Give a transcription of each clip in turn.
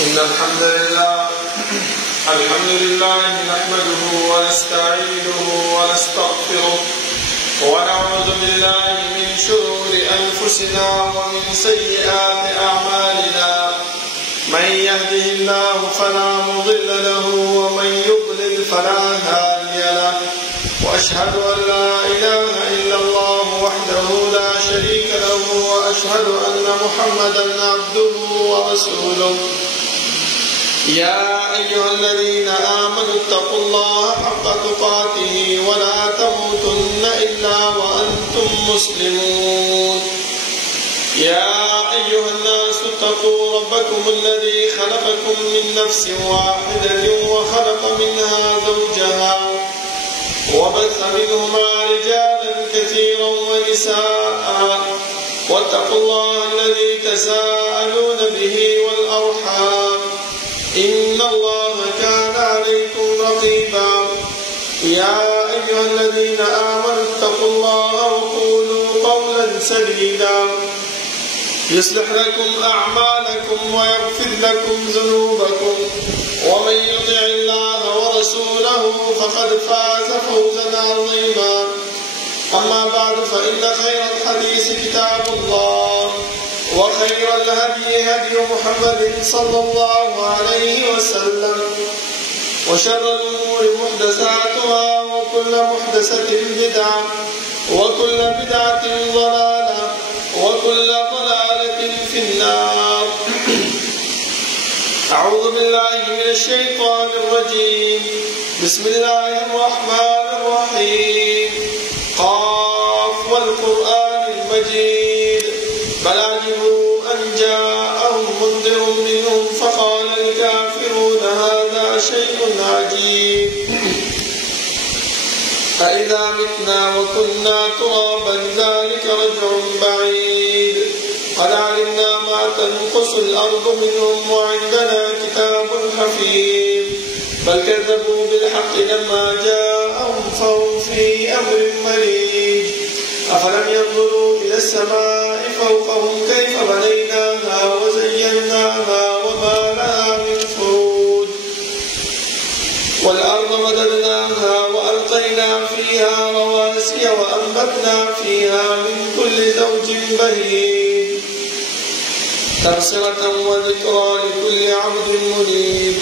إن الحمد لله نحمده ونستعينه ونستغفره ونعوذ بالله من شرور أنفسنا ومن سيئات أعمالنا من يهده الله فلا مضل له ومن يضلل فلا هادي له وأشهد أن لا إله إلا الله وحده لا شريك له وأشهد أن محمدا عبده ورسوله يا أيها الذين آمنوا اتقوا الله حق تقاته ولا تموتن إلا وأنتم مسلمون يا أيها الناس اتقوا ربكم الذي خلقكم من نفس واحدة وخلق منها زوجها وبث منهما رجالا كثيرا ونساء واتقوا الله الذي تساءلون به والأرحام إن الله كان عليكم رقيبا يا أيها الذين آمنوا اتقوا الله وقولوا قولا سديدا يصلح لكم أعمالكم ويغفر لكم ذنوبكم ومن يطع الله ورسوله فقد فاز فوزا عظيما أما بعد فإن خير الحديث كتاب الله وخير الهدي هدي محمد صلى الله عليه وسلم وشر الأمور محدثاتها وكل محدثة بدعة وكل بدعة ضلالة وكل ضلالة في النار. أعوذ بالله من الشيطان الرجيم. بسم الله الرحمن الرحيم. قاف والقرآن المجيد بل عجبوا أن جاءهم منذر منهم فقال الكافرون هذا شيء عجيب أإذا متنا وكنا ترابا ذلك رجع بعيد قد علمنا ما تنقص الأرض منهم وعندنا كتاب حفيظ بل كذبوا بالحق لما جاءهم فهم في أمر مريج أفلم ينظروا إلى السماء فوقهم كيف بنيناها وزيناها وما لها من فروج والأرض مددناها وألقينا فيها رواسي وأنبتنا فيها من كل زوج بهيج تبصرة وذكرى لكل عبد منيب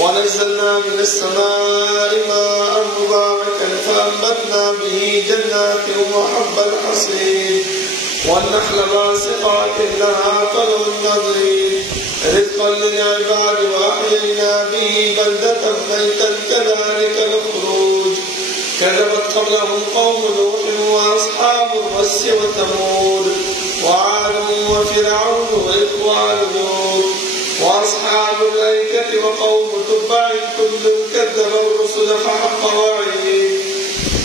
ونزلنا من السماء ماء مباركا فأنبتنا به جنات وحب الحصيد والنخل باسقات لها طلع نضيد رزقا للعباد وأحيينا به بلدة ميتا كذلك الخروج كذبت قبلهم قوم نوح وأصحاب الرس وثمود وعاد وفرعون وإخوان لوط وأصحاب الأيكة وقوم تبع كل كذب الرسل فحق وعيد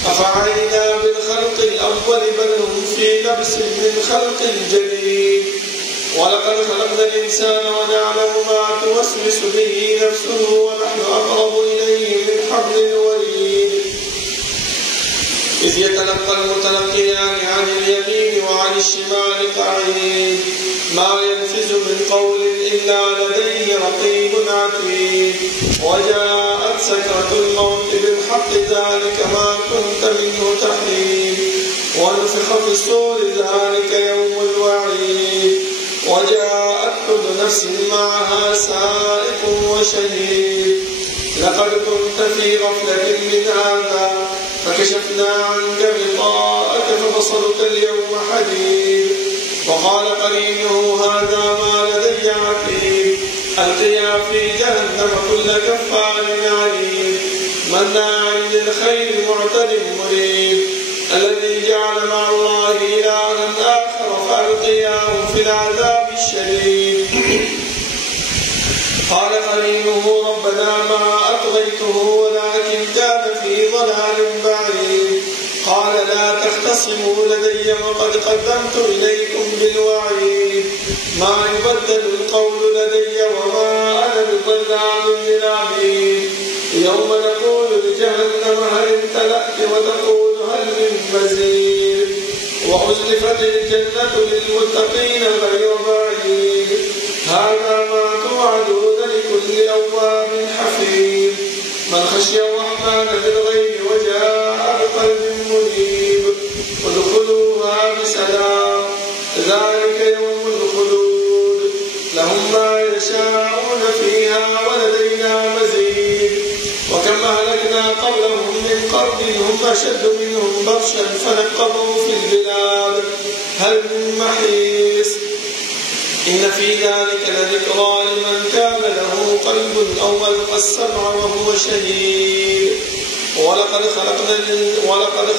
أفعينا بالخلق الأول بل هم في لبس من خلق جديد ولقد خلقنا الإنسان ونعلم ما توسوس به نفسه ونحن أقرب إليه من حبل الوريد إذ يتلقى المتلقيان عن اليمين وعن الشمال قعيد ما يلفظ من قول إلا لديه رقيب عتيد وجاءت سكرة الموت بالحق ذلك ما كنت منه تحيد ونفخ في الصور ذلك يوم الوعيد وجاءت كل نفس معها سائق وشهيد لقد كنت في غفلة من هذا فكشفنا عنك غطاءك فبصرك اليوم حديد وقال قرينه هذا ما لدي عتيد ألقيا في جهنم كل كفار عنيد مناع للخير معتد مريب الذي جعل مع الله إلها آخر فألقياه في العذاب الشديد قال قرينه ربنا ما أطغيته ولكن كان في ضلال بعيد قال لا تختصموا لدي وقد قدمت إليكم بالوعيد ما يبدل القول لدي وما أنا بظلام للعبيد يوم نقول لجهنم هل امتلأت وتقول هل من مزيد وأزلفت الجنة للمتقين غير بعيد هذا ما توعدون كل أواب حفيظ من خشي الرحمن بالغيب وجاء بقلب منيب ادخلوها بسلام ذلك يوم الخلود لهم ما يشاءون فيها ولدينا مزيد وكم أهلكنا قبلهم من قرن هم أشد منهم بطشا فنقبوا في البلاد هل من محيص إن في ذلك لذكرى لمن كان له قلب أو ألقى السمع وهو شهيد ولقد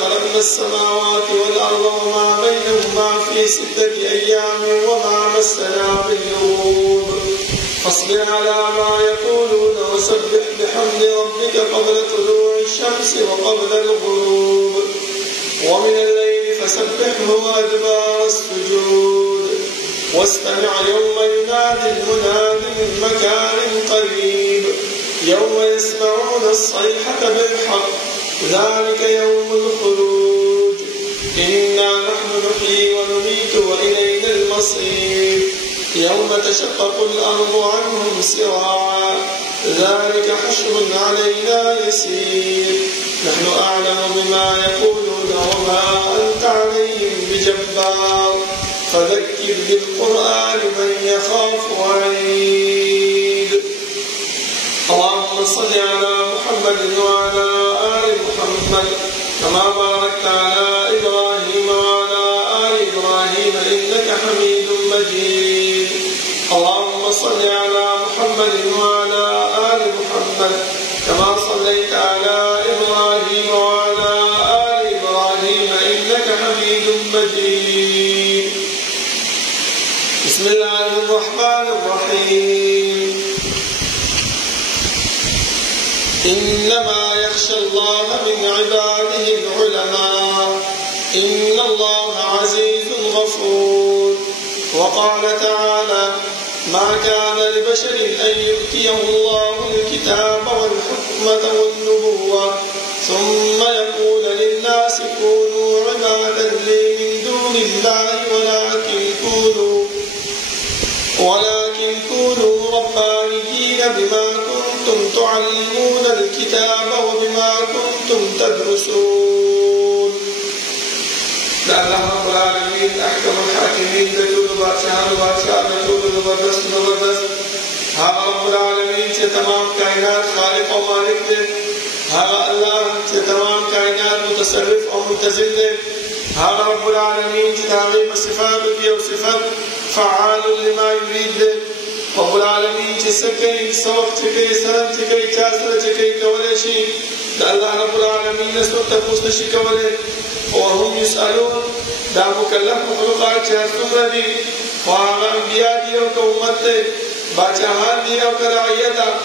خلقنا السماوات والأرض وما بينهما في 6 أيام وما مسنا باللغوب فاصبر على ما يقولون وسبح بحمد ربك قبل طلوع الشمس وقبل الغروب ومن الليل فسبحه وأدبار السجود واستمع يوم ينادي المناد من مكان قريب يوم يسمعون الصيحة بالحق ذلك يوم الخروج إنا نحن نحيي ونميت وإلينا المصير يوم تشقق الأرض عنهم سراعا ذلك حشر علينا يسير نحن أعلم بما يقولون وما أنت عليهم بجبار فذكر بالقرآن من يخاف وعيد اللهم صل على محمد وعلى آل محمد كما باركت على إبراهيم وعلى آل إبراهيم إنك حميد مجيد اللهم صل على محمد وعلى آل محمد كما صليت على إبراهيم وعلى آل إبراهيم إنك حميد مجيد بسم الله الرحمن الرحيم إنما يخشى الله من عباده العلماء إن الله عزيز غفور وقال تعالى ما كان لبشر أن يؤتيه الله الكتاب والحكمة والنبوة ثم يقول للناس كونوا عبادا لي من دون الله ولكن كونوا ربانيين بما كنتم تعلمون الكتاب وبما كنتم تدرسون الله رب العالمين أحكم الحاكمين دجول بادشاہ دجول زبردست هذا رب العالمين تمام كائنات خالق ومالك دے هذا الله تمام كائنات متصرف ومنتزل دے هذا رب العالمين تتعلم صفات دي وصفات فعال لما يريد دے رب العالمين تسكي سوق تكي سلام تكي تاسر تكي كولشي الله رب العالمين نسوك تفوس نشي كولي وهم يسألون دا مكلف مخلوقات جهازتم دي وهذا انبياء دي وكومت دي باچاهان دي وكرعيتا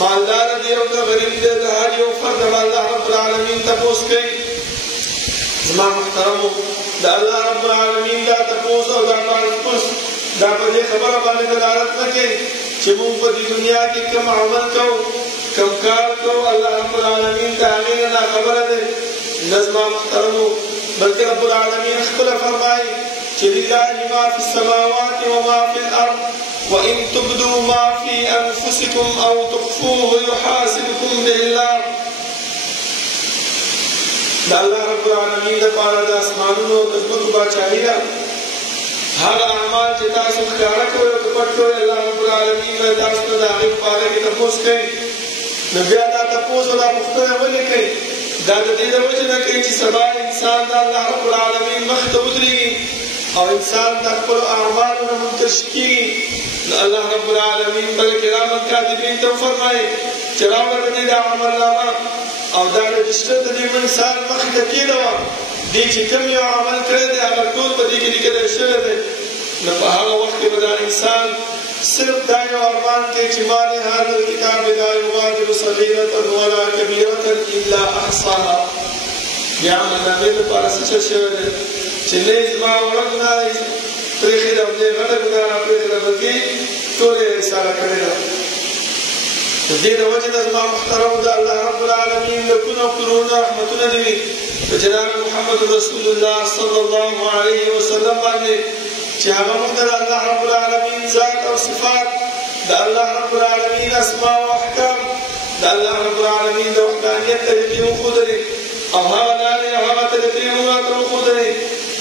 مالدار دي وكغريب دي دهاري وفرد الله رب العالمين تفوس كي زمان محترمو دا الله رب العالمين دا تفوس و دا بارتفوس دا پدي خبر باني دلالت نكي چه مون پدي دنیا کی کم عمل کو کم کار کو الله رب العالمين دا آمين خبر دي نظم محترمو بلکہ رب العالمین خبر فرمائی کہ للہ ما فی السماوات وما فی الارض وإن تبدوا ما في أنفسكم أو تخفوه يحاسبكم به الله دا الله رب العالمین دا پارا دا اسمانون و تزمت باچاہی دا هر اعمال چتا سو خیارہ کوئے و کپٹ کوئے اللہ رب العالمین دا داستو دا غیب پارا کی تپوس کئی نبیہ دا تپوس و دا مختوئے ولی کئی دا دې د وجه نه کوي چې سبا انسان د الله رب العالمین مخ ته ودرېږي او انسان د خپلو اعمالو نه منکش کېږي نو الله رب العالمین بلکې کرامن کاتبین ته وفرمایي چې راوړه د دې د عملنامه او دا رجسټر د دې انسان مخ ته کېږدوه دې چې کوم یو عمل کړی دی هغه ټول په دې کې لیکلی شوی دی نو په هغه وخت کې به دا انسان صرف دا یو ارمان کوي چې ما لهذا الكتاب لا يغادر صغيرة ولا كبيرة إلا أحصاها بیا عملنامې لپاره څه شوی دی چې نه زما ورځ نه پرېښې ده او دې غټه ګناه راپرېښې ده بلکې ټولې یې رساله کړې ده د دې د وجې نه زما محترمو د الله رب العالمین لکونه او کورونه رحمتونه دي وي په جناب محمد رسول الله صلی الله علیه وسلم باندې چې هغه موږ ته د الله رب العالمین ذات او صفات دا الله رب العالمین اسماء و احکام دا الله رب العالمین دا وحدانیت طریقې وښودلې او هغه لارې هغه طریقې موږ ته وښودلې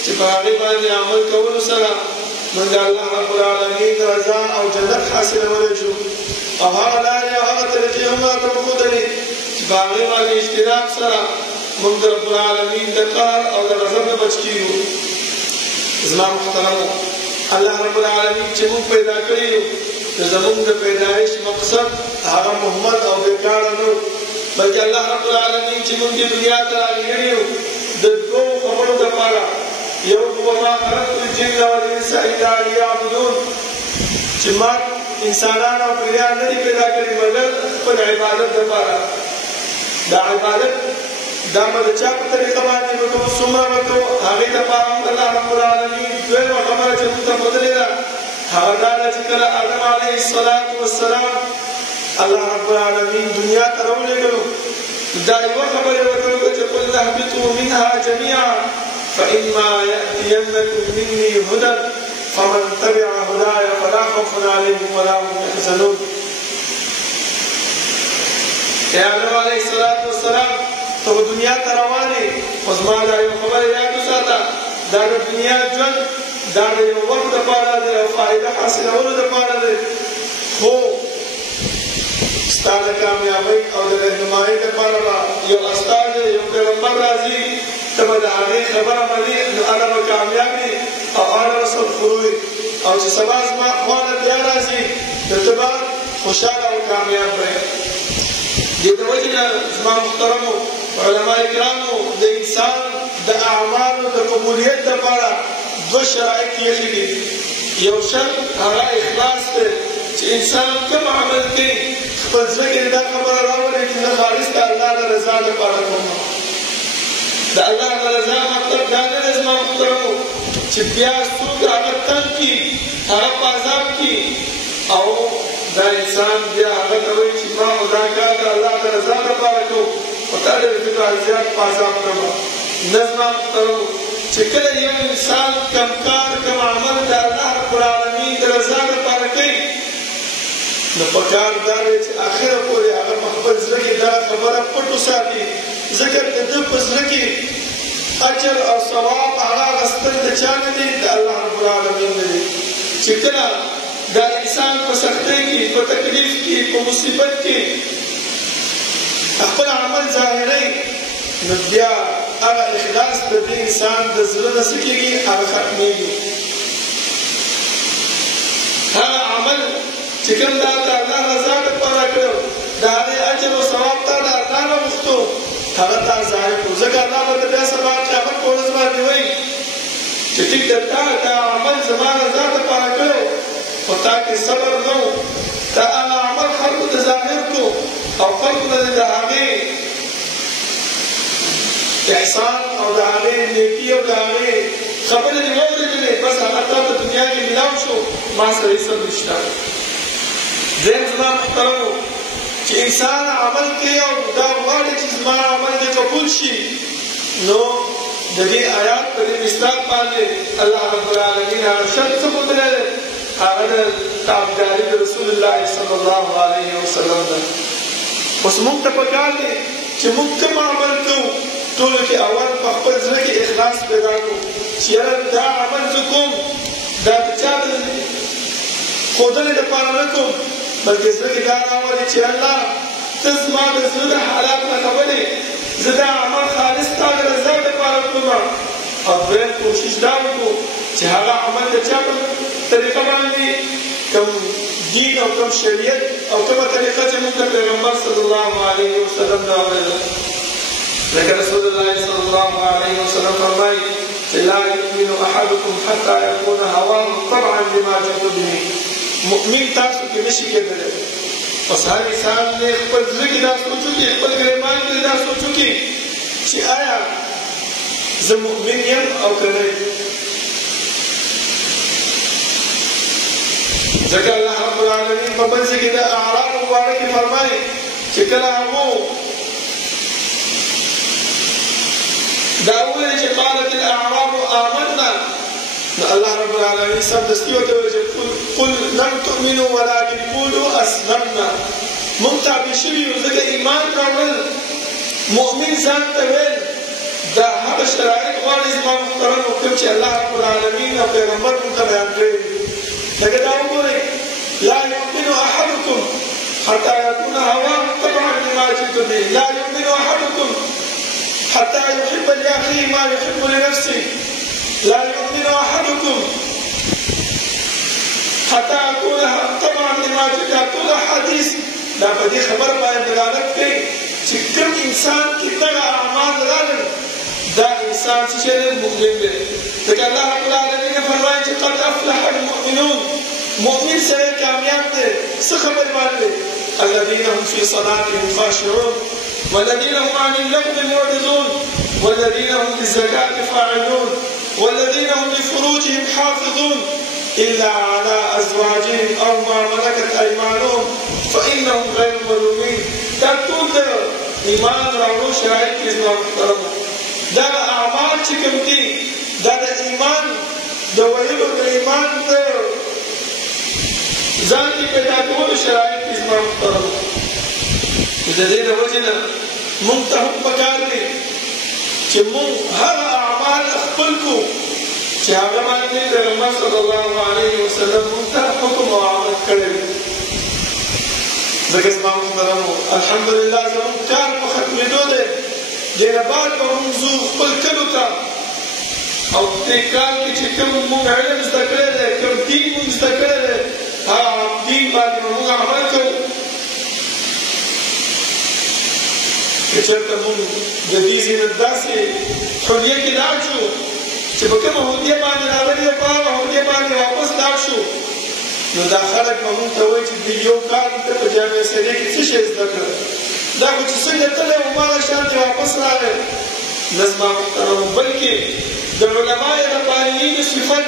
چې په هغې باندې عمل کولو سره موږ د الله رب العالمین رضا او جنت حاصلولی شو او هغه لارې او هغه طریقې موږ ته وښودلې چې په هغې باندې اجتناب سره موږ د رب العالمین د قهر او د غضب نه بچ کېږو. زما محترمو الله رب العالمین چې موږ پیدا کړي یو نو زموږ د پیدایش مقصد هغه محمد او بېکاره نه و بلکې الله رب العالمین چې موږ دې دنیا ته راغلي یو د دوو خبرو دپاره یو وما خلقت الجن والانس الا ليعبدون چې ما انسانان او پیریان نه دي پیدا کړي مګر خپل عبادت دپاره. دا عبادت دا به د چا په طریقه باندې به کوو څومره به کوو هغې دپاره هم الله رب العالمین دویمه خبره چې موږ ته ښودلې ده هغه دا ده چې کله آدم علیه السلام الله رب العالمین دنیا ته راولېږلو دا یوه خبره ورته وکړه چې قلنا اهبطوا منها جميعا فإما يأتينكم مني هدى فمن تبع هداي فلا خوف عليهم ولا هم يحزنون. یا آدم علیه السلام ته دنیا ته روان یې خو زما دا یو خبره یاد وساته دا د دنیا ژوند دا د یو وخت دپاره دی او فایده حاصلولو دپاره دی خو ستا د کامیابۍ او د رهنمایۍ دپاره به یو استازی یو پیغمبر راځي ته به د هغې خبره منې نو هغه به کامیاب وي او هغه به سرخرو وي او چې سبا زما خواله بیا راځي نو ته به خوشحاله او کامیاب وي. دې د وجې نه زما محترمو علماء کرامو د انسان د اعمالو د قبولیت دپاره دوه شرایط ایښي دي. یو شرط هغه اخلاص دی چې انسان کوم عمل کوي خپل زړه کې دا خبره راولي چې زه خالص د الله د رضا دپاره کوم. د الله د رضا مطلب دا نه دی زما محترمو چې بیا څوک هغه تنګ کړي هغه په عذاب کړي او دا انسان بیا هغه ته وایي چې ما خو دا کار د الله د رضا دپاره کوم خو تا ډېر زیات په عذاب کړم. نه زما محترمو چې کله یو انسان کم کار کم عمل د الله رب العالمین د رضا دپاره کوي نو پکار دا دی چې اخره پورې هغه په خپل زړه کې دا خبره پټ وساتي ځکه د ده په زړه کې اجر او ثواب هغه اخیستل د چا نه دی د الله رب العالمین نه دی. چې کله دا انسان په سختۍ کې په تکلیف کې په مصیبت کې خپل عمل ظاهروي نو بیا هغه اخلاص د دې انسان د زړه نه څه کېږي هغه ختمېږي. هغه عمل چې کوم دا د الله رضا دپاره کړو د هغې اجر و ثواب تا د الله نه غوښتو هغه تا ضایع کړو ځکه الله به ته بیا سبا قیامت په ورځ باندې وایي چې ټیک ده تا دا عمل زما رضا دپاره کړو خو تا کې صبر نه و تا هغه عمل خلکو ته ظاهر کړو او خلکو ته د هغې احسان او د هغې نیکي او د هغې خبرې دې واورېدلې بس هغه تا په دنیا کې میلاو شو ما سره هېڅ هم نشته. دویم زما محترمو چې انسان عمل کوي او دا غواړي چې زما عمل دې قبول شي نو د دې آیات په دې مصداق باندې الله رب العالمین هغه شرط څه ښودلی دی هغه د تابعداري د رسول الله صلی الله علیه وسلم ده. اوس موږ ته پکار دی چې موږ کوم عمل کوو ټولو کې اول په خپل زړه کې اخلاص پیدا کړو چې یاره دا عمل زه کوم دا د چا د ښودنې دپاره نه کوم بلکې زړه کې دا راولي چې الله ته زما د زړه د حالات نه خبرې زه دا عمل خالص تا د رضا دپاره کوم او دویم کوشش دا وکړو چې هغه عمل د چا په طریقه باندې کوم دین او کوم شریعت او کومه طریقه چې موږ د پیغمبر صلی الله علیه وسلم نه اورېده. لکه رسول الله صلی الله علیه وسلم فرمایي چې لا یؤمن احدکم حتی یکون هواه طبعا لما جئت به. مؤمن تاسو کې نشي کېدلی اوس هر انسان دې خپل زړه کې دا سوچ وکړي خپل ګریبان کې دا سوچ وکړي چې آیا زه مؤمن یم او که نه یم. ځکه الله رب العالمین په بل ځای کې د اعراف په باره کې فرمایي چې کله هغو دا وویل چې قالت الاعراب آمنا نو الله رب العالمین العالمین سمدستي ورته وویل قل لم تؤمنوا ولكن قولوا اسلمنا. موږ تابع شوي یو ځکه ایمان راوړل مؤمن ځان ته ویل دا هغه شرایط غواړي زما محترمو کوم چې الله رب العالمین او پیغمبر موږ ته بیان کړي. لکه دا وګورئ لا يؤمن احدكم حتى يكون هواه تبعا لما جئت به. لا يؤمن احدكم حتى يحب لاخيه ما يحب لنفسه. لا يؤمن احدكم حتى يكون تبعا لما جئت. ټول حدیث دا په دې خبره باندې دلالت کوي چې کوم انسان کې دغه اعمال راغلي دا انسان چې مؤمن دی. ځکه الله رب العالمین فرمایي چې قد افلح المؤمنون. مؤمن سره کامیاب دی. څه خبر باندې الذين هم في صلاتهم خاشعون والذين هم عن اللغو معرضون والذين هم للزكاة فاعلون والذين هم لفروجهم حافظون إلا على أزواجهم أو ما ملكت أيمانهم فإنهم غير ملومين. دا ټول د ایمان راوړو شرایط کې زما محترمو دا اعمال چې کوم دي دا د ایمان د ویلو د ایمان د ځان کې پیدا کولو شرایط کې زما محترمو. د دې د وجې نه موږ ته هم پکار دی چې موږ هغه اعمال خپل کړو چې هغه باندې پیغمبر صلی الله علیه وسلم موږ ته حکم او عمل کړی. ځکه زما محترمو الحمدلله زموږ کار په ختمېدو دی. ډېره بعد به موږ ځو خپل کلو ته او دې کال کې چې کوم موږ علم زده کړی دی کوم دین موږ زده کړی دی هغه دین باندې به موږ عمل کوو. که چېرته موږ د دې ځینې داسې حلیه کې لاړ شو چې په کومه حلیه باندې راغلي یو په هغه حلیه باندې واپس لاړ شو نو دا خلک به موږ ته وایي چې د یو کال ته په جامع صحیح کې څه شی زده کړه. دا خو چې څنګه تللی و ماله شانتې واپس راغی نه زما محترمو بلکې د علماء ربانیینو صفت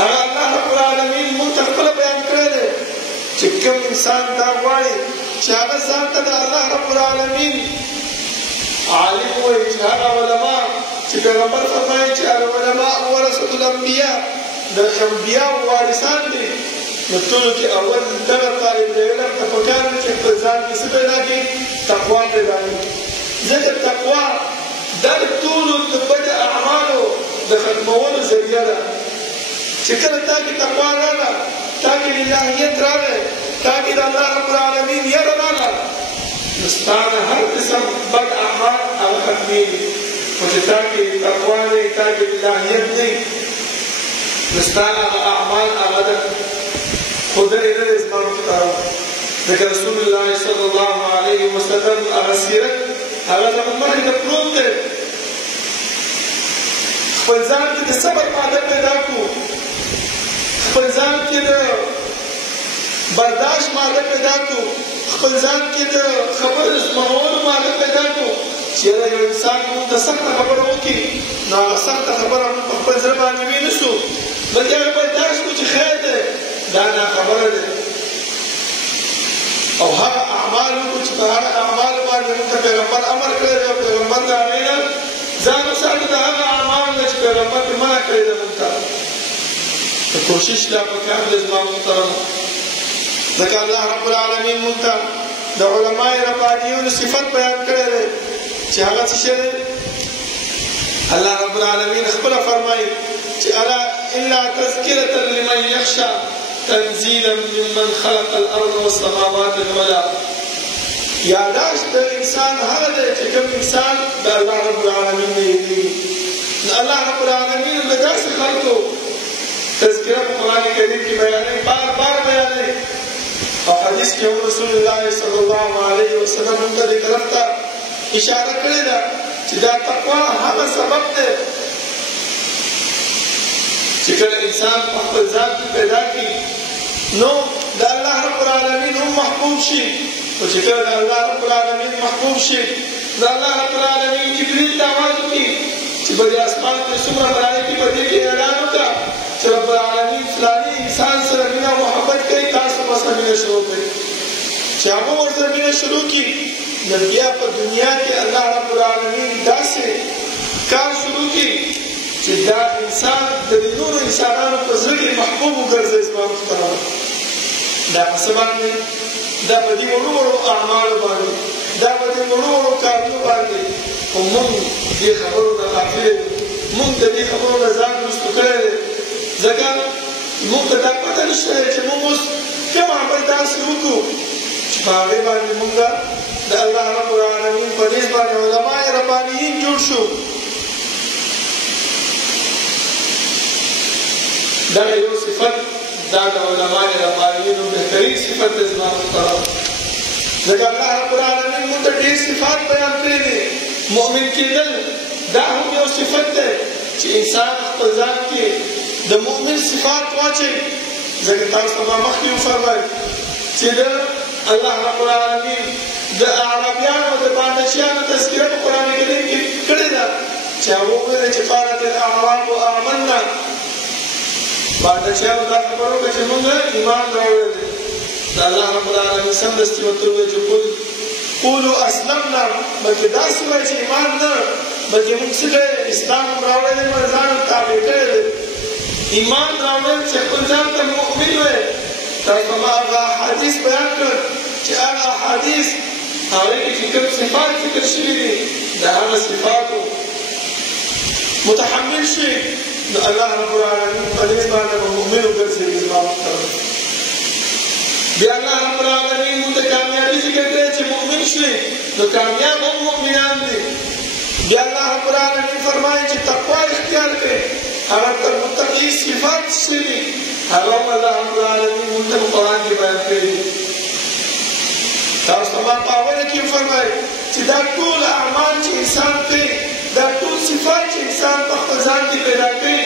هغه الله رب العالمین موږ ته خپله بیان کړی دی چې کوم انسان دا غواړي چې هغه ځان ته د الله رب العالمین عالم وایي چې هغه علما چې پیغمبر فرمایي چې العلماء ورثة الانبیاء د انبیاءو وارثان دي. نو ټولو کې اول دغه طالب د علم ته پکار دی چې خپل ځان کې څه پیدا کړي تقوا پیدا کړي. ځکه تقوا دا د ټولو د بد اعمالو د ختمولو ذریعه ده. چې کله تا کې تقوا راغله تا کې للهیت راغی تا کې د الله رب العالمین یره راغله نو ستا نه هر قسم بد اعمال هغه ختمېږي. خو چې تا کې تقوا نه وي تا کې للهیت نه وي نو ستا هغه اعمال هغه ده خودنې نه دی زما محترمو. ځکه رسول الله صلی الله علیه وسلم هغه سیرت هغه زموږ مخې ته پروت دی. خپل ځان کې د صبر عادت پیدا کړو خپل ځان کې د برداشت عادت پیدا کړو خپل ځان کې د خبرو سمولو عادت پیدا کړو چې یو انسان موږ ته سخته خبره وکړي نو هغه سخته خبره موږ په خپل زړه باندې وینسو بلکې هغه برداشت کړو چې خیر دی دا ناخبره دی او هغه اعمال وکړو چې په هغه اعمالو باندې موږ ته پیغمبر امر کړی دی او پیغمبر د هغې نه ځان وساتو د هغه اعمال نه چې پیغمبر پرې منع کړی دی موږ ته. کوشش لا پکار دی زما محترمو. ځکه الله رب العالمین موږ ته د علماء ربانیونو صفت بیان کړی دی چې هغه څه شی دی. الله رب العالمین خپله فرمایي چې الا الا تذکرة لمن یخشى تنزیلا ممن خلق الارض والسماوات العلى. یاداشت د انسان هغه دی چې کوم انسان د الله رب العالمین نه یېرېږي. الله رب العالمین د داسې خلکو تذکره په قرآن کریم کې بیانوي بار بار بیانوي او حدیث کې هم رسول الله صلی الله علیه وسلم موږ ته دې طرف ته اشاره کړې ده چې دا تقوا هغه سبب دی چې کله انسان په خپل ځان کې پیدا کړي نو د الله رب العالمین هم محبوب شي. او چې کله د الله رب العالمین محبوب شي د الله رب العالمین جبریل ته آواز وکړي چې په دې اسمان کې څومره ملایکې په دې کې اعلان وکړه چې رب العالمین فلاني انسان سره مینه او محبت کوي تاسو به سره مینه شروع کړئ. چې هغه ورسره مینه شروع کړي نو بیا په دنیا کې الله رب العالمین داسې کار شروع کړي چې دا انسان د نورو انسانانو په زړه کې محبوب وګرځي. زما محترم دا په څه باندې؟ دا په دې وړو وړو اعمالو باندې، دا په دې وړو وړو کارونو باندې. خو موږ دې خبرو نه غافل یو، موږ د دې خبرو نه ځان رسو کړی دی، ځکه موږ ته دا پته نشته چې موږ اوس کوم عمل داسې وکړو چې په هغې باندې موږ د الله رب العالمین په نیز باندې علما ربانیین جوړ شو. دغه یو صفت دا د علما ربانیینو بهترین صفت دی. زما محترم ځکه الله رب العالمین موږ ته ډېر صفات بیان کړي دي. مؤمن کېدل دا هم یو صفت دی چې انسان خپل ځان کې د مؤمن صفات واچوي. ځکه تاسو ما مخکې وفرمایل چې د الله رب العالمین د اعرابیانو د بانجیانو تذکره په قرآن کریم کې کړې ده چې هغه وویل چې قالت الاعراب آمنا. بانجیانو دا خبره وکړه چې موږ ایمان راوړی دی. د الله رب العالمین سمدستي ورته وویل چې قولوا اسلمنا، بلکې داسې وایي چې ایمان نه، بلکې موږ څه کړی اسلام راوړی دی، موږ ځان تابع کړی دی. ایمان راوړل چې خپل ځان ته مؤمن وایي. تاسو ما هغه احادیث بیان کړل چې هغه احادیث هغې کې چې کوم صفات ذکر شوي دي د هغه صفاتو متحمل شي، نو الله رب العالمین په دې باندې به مؤمن وګرځوي. زما محترم بیا الله رب العالمین موږ ته کامیابي ذکر کړې چې مؤمن شوي، نو کامیاب هم مؤمنان دي. بیا الله رب العالمین فرمایي چې تقوا اختیار کړئ. هغه تر متقي صفات څه دي هغه هم الله رب العالمین موږ ته په قرآن کې بیان کړي دي. تاسو ما په اوله کې وفرمایل چې دا ټول اعمال چې انسان کوي، دا ټول صفات چې انسان په خپل ځان کې پیدا کوي،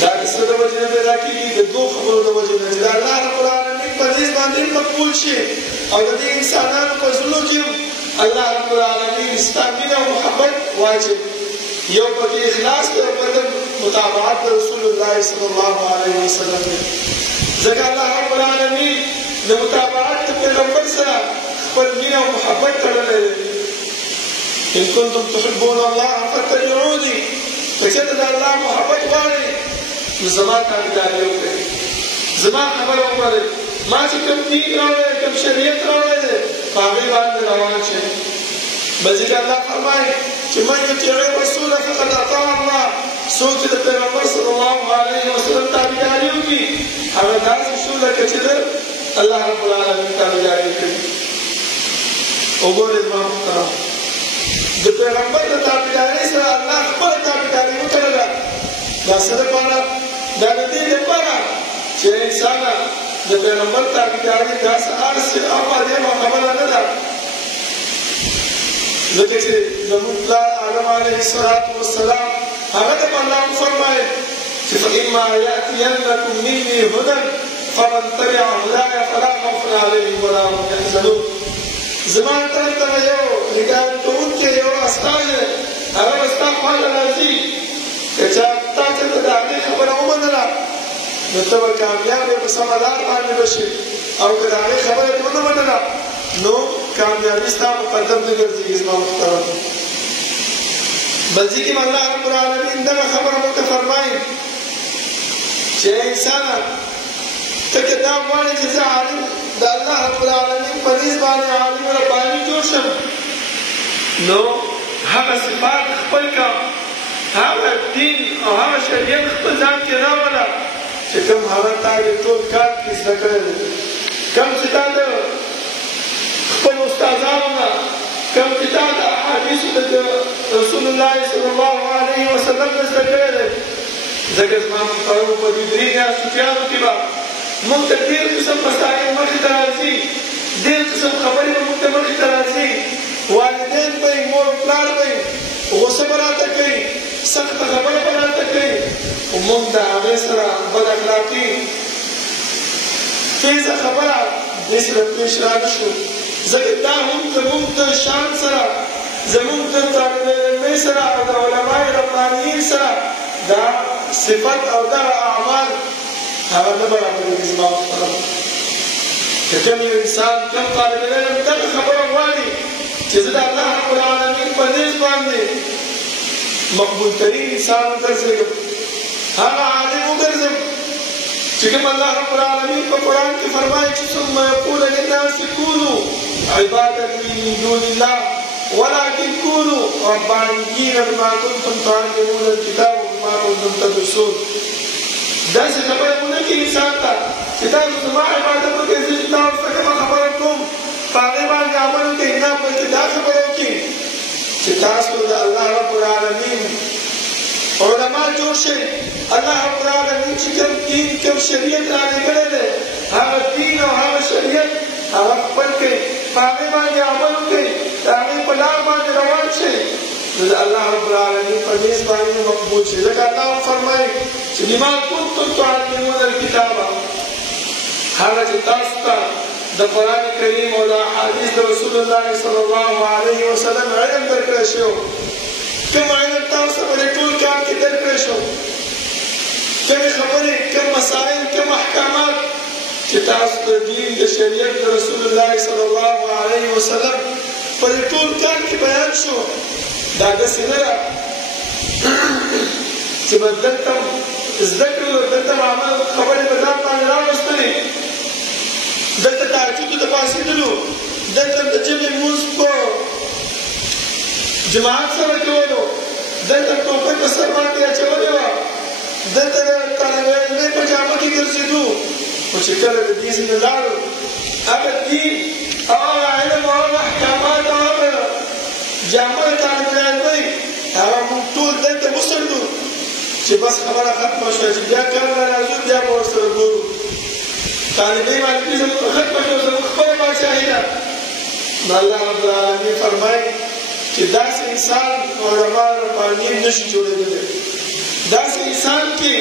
دا د څه د وجې نه پیدا کېږي؟ د دوو خبرو د وجې نه چې د الله رب العالمین په دې باندې مقبول شي او د دې انسانانو په زړونو کې الله رب العالمین ستا مینه او محبت واچوي. یو پکې اخلاص دی او بل متابعت د رسول الله صلی الله علیه وسلم دی. ځکه الله رب العالمین د متابعت د پیغمبر سره خپل مینه او محبت تړلی دی. ان کنتم تحبون الله فاتبعوني، که چېرته د الله محبت غواړئ نو زما تابعداري وکړئ، زما خبره ومنئ. ما چې کوم دین راوړی، کوم شریعت راوړی دی، په هغې باندې روان شئ. بل ځای کې الله فرمایي چې من یطیع الرسول فقد اطاع الله. څوک چې د پیغمبر صلی الله علیه وسلم تابعداري وکړي هغه داسې شو لکه چې د الله رب العالمین تابعداري وکړي. وګورئ زما محترم د پیغمبر د تابعدارۍ سره الله خپله تابعداري وتړله. دا څه دپاره؟ دا د دې دپاره چې انسانه د پیغمبر تابعداري داسې هغسې اپادېمه خبره نه ده. ځکه چې زموږ پلار آدم علیه السلام هغه ته الله وفرمایل چې فإما یأتینکم مني هدى فمن تبع هداي فلا خوف علیهم ولا هم یحزنون. زما طرف ته یو هدایت کوونکی یو استازی هغه به ستا خواته راځي. که چا تا چېرته د هغې خبره ومنله نو ته به کامیاب یې، په سمه لار باندې به شي، او که د هغې خبره دې ونه منله نو کامیابي ستا مقدم نه ګرځېږي. زما محترم بل ځای کې الله رب العالمین دغه خبره موږ ته فرمایي چې انسانه ته که دا غواړې چې زه عالم د الله رب العالمین په نیز باندې عالم رباني جوړ شم، نو هغه صفات خپل کړه، هغه دین او هغه شریعت خپل ځان کې راوله چې کوم هغه تا د ټول کار کې زده کړی دی. کوم چې تا د خپل استادانو نه، کوم چې تا د احادیثو د رسول الله صلی الله علیه وسلم نه زده کړی دی. ځکه زما محترمو په دې درې میاشتو کېانو کې به موږ ته ډېر قسم مسایل مخې ته راځي، ډېر قسم خبرې به موږ ته مخې ته راځي. والدین به یې، مور پلار به یې غصه به راته کوي، سخته خبره به راته کوي، خو موږ د هغې سره بد اخلاقي تیزه خبره دې سره پېښ را نه شو. ځکه دا هم زموږ د شان سره، زموږ د طالب علمۍ سره او د علمای ربانیین سره دا صفت او دغه اعمال هغه نه برابرېږي. زما محترم که کوم یو انسان، کوم طالب علم دغه خبره غواړي چې زه د الله رب العالمین په نیز باندې مقبول ترین انسان وګرځېږم، هغه عالم وګرځم چې کوم الله رب العالمین په قرآن کې فرمایي چې ثم یقول للناس كونوا عبادا من دون الله ولكن كونوا ربانيين بما كنتم تعلمون الكتاب وبما كنتم تدرسون. داسې خبره ونه کړي انسان ته چې تاسو زما عبادت وکړئ، زه چې تاسو ته کومه خبره کوم په هغې باندې عمل وکړئ، نه بلکې دا خبره وکړي چې تاسو د الله رب العالمین علما جوړ شئ. الله رب العالمین چې کوم دین کوم شریعت رالېږلی دی هغه دین او هغه شریعت هغه خپل کړئ، په هغې باندې عمل وکړئ، د هغې په لار باندې روان شئ، نو د الله رب العالمین په میز باندې مقبول شي. ځکه الله فرمایي چې بما کنتم تعلمون الکتاب، هغه چې تاسو ته د قرآن کریم او د احادیث د رسول الله صلی الله علیه وسلم علم درکړی شو، کوم علم تاسو په دې ټول کار کې درکړی شو، کومې خبرې، کوم مسائل، کوم احکامات چې تاسو د دین د شریعت د رسول الله صلی الله علیه وسلم په دې ټول کار کې بیان شو، دا داسې نه ده چې به دلته زده کړو، دلته عمل خبرې په ځان باندې راوستلې، دلته تهجدو ته پاڅېدلو، دلته د جمعې لمونځ په جماعت سره کولو، دلته ټوپۍ په سر باندې اچولې وه، دلته د طالب علمۍ په جامه کې ګرځېدو، خو چې کله د دې ځینې لاړو هغه دین او هغه علم او هغه احکامات او هغه جامه د طالب العلمۍ هغه موږ ټول دلته وڅنډو چې بس خبره ختمه شوه چې بیا کله راځو بیا به ورسره ګورو. طالبۍ مالکي زموږ ختمه شوه، زموږ خپله بادشاهي ده. نو الله رب العالمین فرمایي چې داسې انسان علما رباني نشي جوړېدلی، داسې انسان کې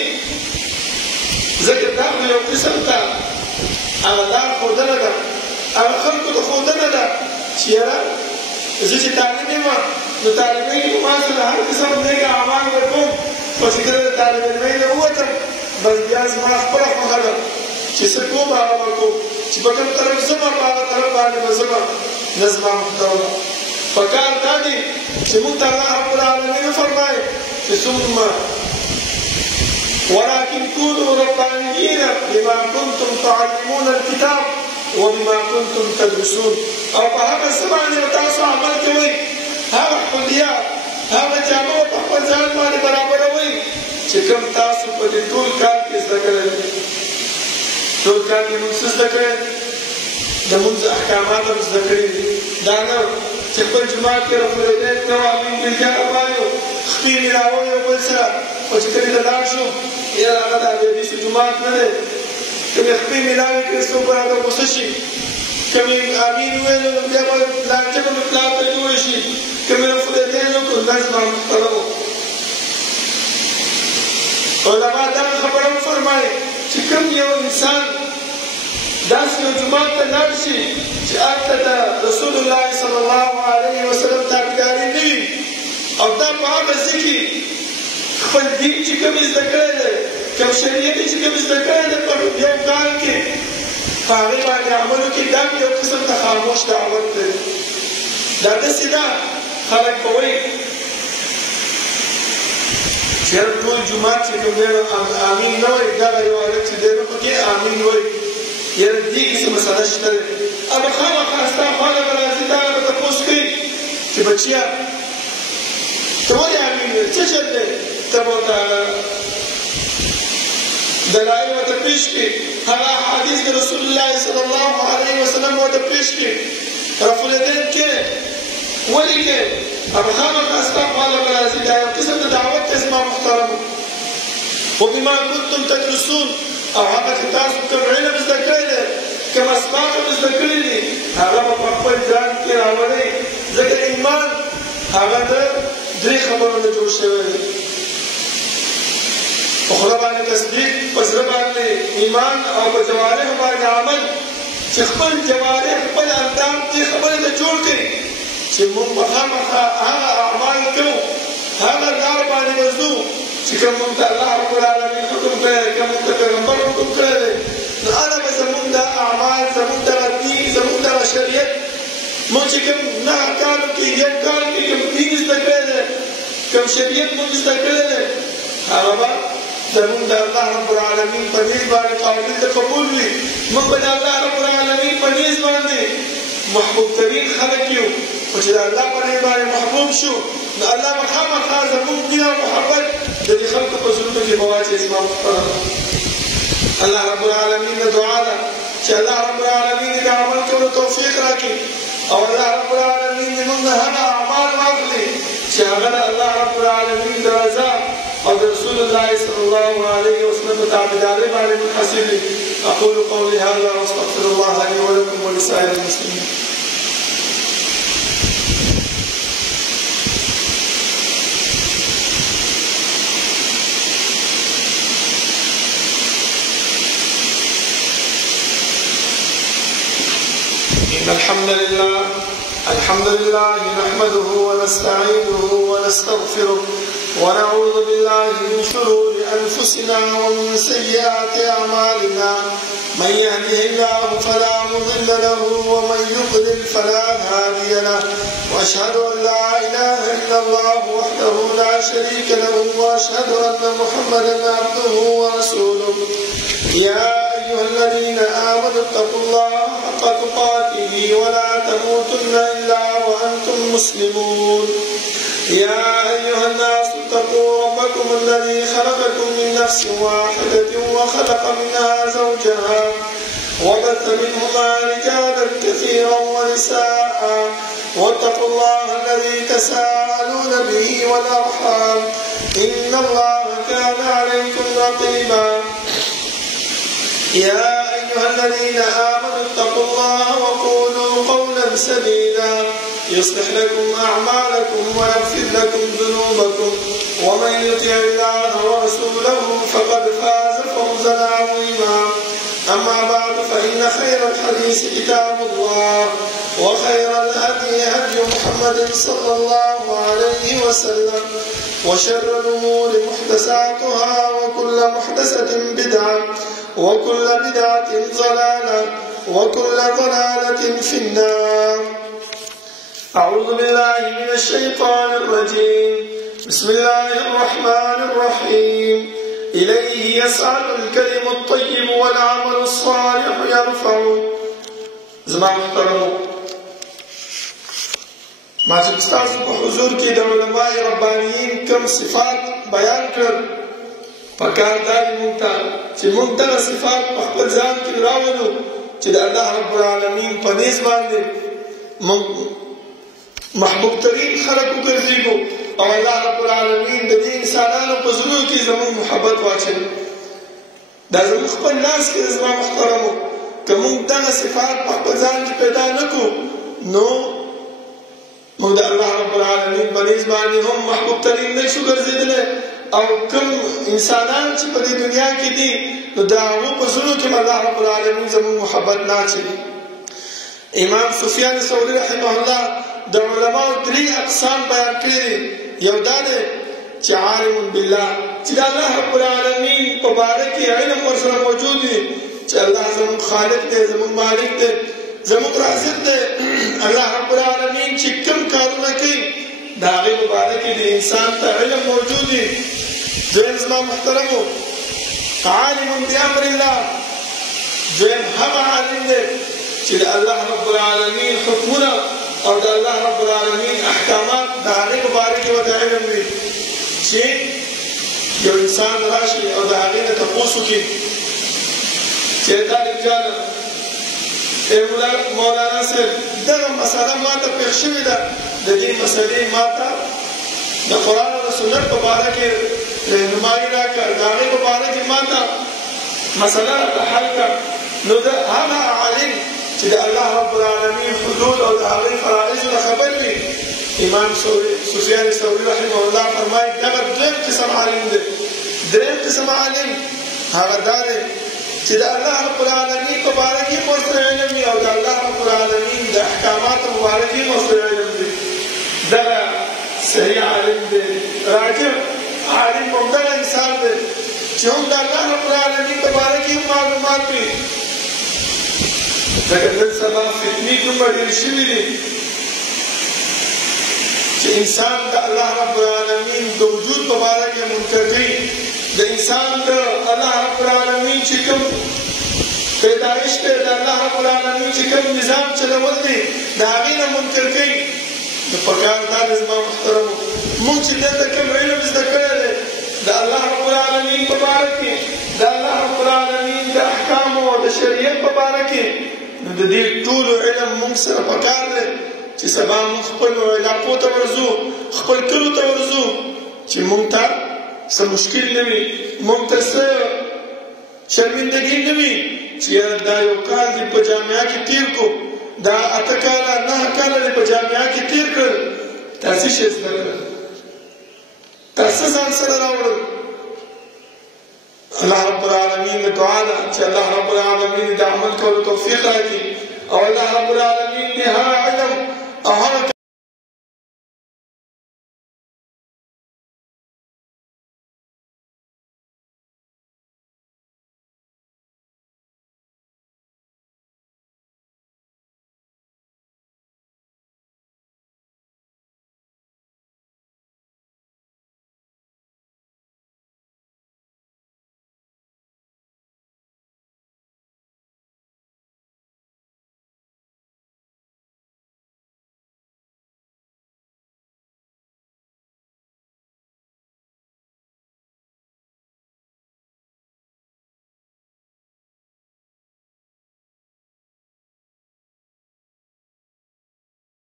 ځکه دا خو یو قسم ته هغه لار ښودنه ده، هغه خلکو ته ښودنه ده چې یاره زه چې طالب یم نو طالبۍ کې ما سره هر قسم نیک اعمال به کوم، خو چې کله د طالب علمۍ نه ووتم بس بیا زما خپله خوښه ده چې څه کوم هغه به کوم، چې په کوم طرف ځمه په هغه طرف باندې به ځمه. نه زما محترمه پکار دا دی چې موږ ته الله رب العالمین وفرمایي چې ثم ولكن كونوا ربانيين بما كنتم تعلمون الكتاب وبما كنتم تدرسون. او په هغه څه باندې تاسو عمل کوئ، هغه حلیه، هغه جامه په خپل ځان باندې برابروئ چې کوم تاسو په دې ټول کار کې زده کړی دي. ټول کار کې موږ څه زده کړی؟ د مونځ احکامات هم زده کړي دي. دا نه چې خپل جومات کې رفع الیدین کوو، امین بالجاه وایو، خپې میلاوو یو بل سره، خو چې کلي ته لاړ شو یاره هغه د احادیثو جومات نه دی، کومې خپې میلاوې کړې څوک به راته غوسه شي، کومې امین وویلو نو بیا به لانجه به مې پلار ته جوړه شي، کومې رفع الیدین وکړو دا زما محترمو علما دغه خبره وفرمایي چې کوم یو انسان داسې یو جومات ته لاړ شي چې هلته د رسول الله صلی الله علیه وسلم تابعداري نه وي، او دا په هغه ځای کې خپل دین چې کوم زده کړی دی، کوم شریعت چې کوم زده کړی دی په یو کال کې په هغې باندې عمل وکړي، دا یو قسم ته خاموش دعوت دی. دا داسې ده خلک به وایي چې یاره ټول جومات چې کوم دی امین نه وایي، دغه یو هلک چې دی نو پکې امین وایي، یاره دې کې څه مسله شته دی. ابه خامخا ستا خواله به راځي تا به تپوس کوي چې بچیه ته ولې امین وایې، څه شرط دی؟ ته به ورته دلایل ورته پېښ کړي، هغه احادیث د رسول الله صلی الله علیه وسلم ورته پېښ کړي، رفع الیدین کې ولې کې ابه خامخا ستا خواله به راځي. دا یو قسم د دعوت دی زما محترمو. وبما کنتم تدرسون، او هغه چې تاسو کوم علم زده کړی دی، کوم اسباب مو زده کړي دي، هغه به په خپل ځان کې راولئ، ځکه ایمان هغه د درې خبرو نه جوړ شوی دی. په خوله باندې تصدیق، په زړه باندې ایمان، او په جوارحو باندې عمل، چې خپل جوارح خپل اندام دې خبرې ته جوړ کړي چې موږ به خامخا هغه اعمال کوو، هغه لار باندې به ځو چې کوم موږ ته الله رب العالمین حکم کړی دی، کوم موږ ته پیغمبر حکم کړی دی، نو هغه به زموږ دا اعمال، زموږ دغه دین، زموږ دغه شریعت، موږ چې کوم 9 کالو کې 1 کال کې کوم دین زده کړی دی، کوم شریعت مونږ زده کړی دی هغه به زمونږ د الله رب العالمین په نیز باندې قابل د قبول وي. مونږ به د الله رب العالمین په نیز باندې محبوب ترین خلک یو، خو چې د الله په نیز باندې محبوب شو نو الله به خامخا زمونږ مینه او محبت د دې خلکو په زړونو کې به واچوي. زما محترم الله رب العالمین نه دعا ده چې الله رب العالمین د عمل کولو توفیق راکړي او الله رب العالمین دې موږ هغه اعمال واخلي چې هغه د الله رب العالمین د رضا او د رسول الله صلی الله علیه وسلم تابعداري باندې منحصر وي. اقول قولي هذا واستغفر الله لي ولكم ولسائر المسلمين. الحمد لله نحمده ونستعينه ونستغفره ونعوذ بالله من شرور أنفسنا ومن سيئات أعمالنا. من يهده الله فلا مضل له ومن يضلل فلا هادي له. وأشهد أن لا إله إلا الله وحده لا شريك له وأشهد أن محمدا عبده ورسوله. يا أيها الذين آمنوا اتقوا الله حق تقاته ولا تموتن إلا وأنتم مسلمون. يا أيها الناس اتقوا ربكم الذي خلقكم من نفس واحدة وخلق منها زوجها وبث منهما رجالا كثيرا ونساء واتقوا الله الذي تساءلون به والأرحام إن الله كان عليكم رقيبا. يا أيها الذين آمنوا اتقوا الله وقولوا قولا سديدا يصلح لكم أعمالكم ويغفر لكم ذنوبكم ومن يطع الله ورسوله فقد فاز فوزا عظيما. أما بعد فإن خير الحديث كتاب الله وخير الهدي هدي محمد صلى الله عليه وسلم وشر الأمور محدثاتها وكل محدثة بدعة وكل بدعة ضلالة وكل ضلالة في النار. أعوذ بالله من الشيطان الرجيم. بسم الله الرحمن الرحيم. إليه يسعد الكلم الطيب والعمل الصالح يرفعه. زما محترمو ما چې تاسو په حضور کې د علماء ربانیین کوم صفات بیان کړل پکار دا موږ ته چې موږ دغه صفات په خپل ځان کې راوړو چې د الله رب العالمین په نیز باندې موږ محبوب ترین خلق وګرځېږو او الله رب العالمین د دې انسانانو په زړونو کې زموږ محبت واچوي. دا زموږ خپل لاس کې زما محترمو که موږ دغه صفات په خپل ځان کې پیدا نه کړو نو موږ د الله رب العالمین په نیز باندې هم محبوب ترین نه شو ګرځېدلی او کوم انسانان چې په دې دنیا کې دي نو د هغو په زړونو کې الله رب العالمین زموږ محبت نه اچوي. امام سفیان ثوری رحمه الله د علماء درې اقسام بیان کړي. یو دا دی چې عالم بالله چې د الله رب العالمین په باره کې علم ورسره موجود وي چې الله زموږ خالق دی، زموږ مالک دی، زموږ رازق دی. الله رب العالمین چې کوم کارونه کوي د هغې په باره کې د انسان ته علم موجود وي. دویم زما محترمو عالم بامر الله، دویم هغه عالم دی چې د الله رب العالمین حکمونه او د الله رب العالمین احکامات د هغې په باره کې ورته علم وي چې یو انسان راشي او د هغې نه تپوس وکړي چې دا رجاله مولانا صاحب دغه مسله ماته پېښ شوې ده، د دې مسلې ماته د قرآن او د سنت په باره کې رهنمایي راکړه، د هغې په باره کې ماته مسله راته حل کړه. نو د هغه عالم چې د الله رب العالمین حدود او د هغې فرائضو نه خبر وي امام سفیان ثوری رحمه الله فرمایي دغه دویم قسم عالم دی. دریم قسم عالم هغه دا دی چې د الله رب العالمین په باره کې ورسره علم وي او د الله رب العالمین د احکاماتو په باره کې ورسره علم وي. دغه صحیح عالم دی. راجع عالم همدغه انسان دی چې هم د الله رب العالمین په باره کې معلومات وي. ځکه نن سبا فتنې دومره ډېرې شوي دي چې انسان د الله رب العالمین د وجود په باره کې منکر کوي، د انسان د الله رب العالمین چې کوم پیدایش دی، د الله رب العالمین چې کوم نظام چلول دی د هغې نه منکر کوي. نو پکار دا دی زما محترمو، موږ چې دلته کوم علم زده کړی دی د الله رب العالمین په باره کې، د الله رب العالمین د احکامو او د شریعت په باره کې، نو د دې ټولو علم موږ سره پکار دی چې سبا موږ خپلو علاقو ته ورځو، خپل کلو ته ورځو، چې موږ ته څه مشکل نه وي، موږ ته څه شرمندګي نه وي چې دا یو کال دې په جامعه کې تېر کړو، دا 8 کاله 9 کاله دې په جامعه کې تېر کړل، تا څه شی زده کړل، تا څه ځان سره راوړل. الله رب العالمین له دعا ده چې الله رب العالمین د عمل کولو توفیق راکړي، او الله رب العالمین دې هر